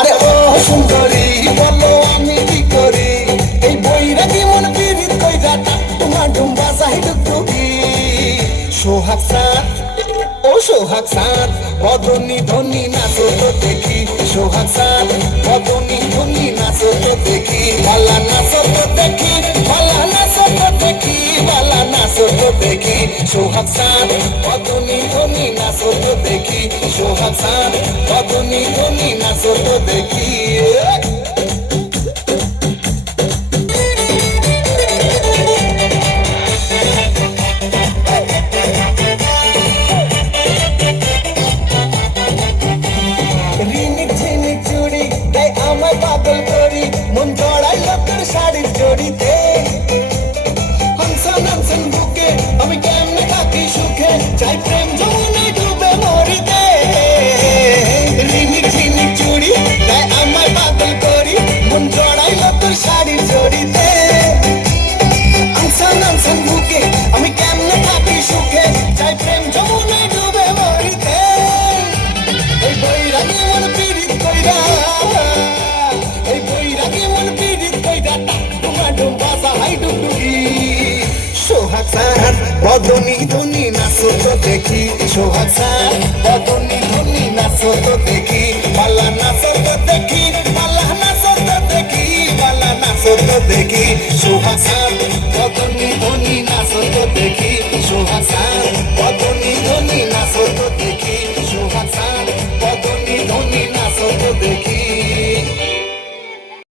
আরে ও সুন্দরী, বলো আমি কি করি? এই বইরাগি মন পিরিত কইরা টাট্টুমা ডুম্বা যাই ডুকডুকি সোহাগ সাত ও সোহাগ সাত বদনি ধনি নাচো তো দেখি। সোহাগ সাত বদনি ধনি নাচো তো দেখি। বালা নাচো তো দেখি, বালা নাচো তো দেখি, বালা নাচো তো দেখি। সোহাগ সাত বদনি ধনি নাচো তো দেখি। সোহাগ সাত বদনি ধনি নাচো তো দেখি রিনিক ঝিনিক চুড়ি তাই আমায় পাগল করি। মন জড়াইল তোর শাড়ির জড়িতে। হানসান হানসান বুকে, আমি কেমনে থাকি সুখে? চাই স্যার বদনি ধনি নাচো তো দেখি সোহাগ স্যার বদনি ধনি নাচো তো দেখি পালা নাচো তো দেখি পালা নাচো তো দেখি পালা নাচো তো দেখি সোহাগ স্যার বদনি ধনি নাচো তো দেখি।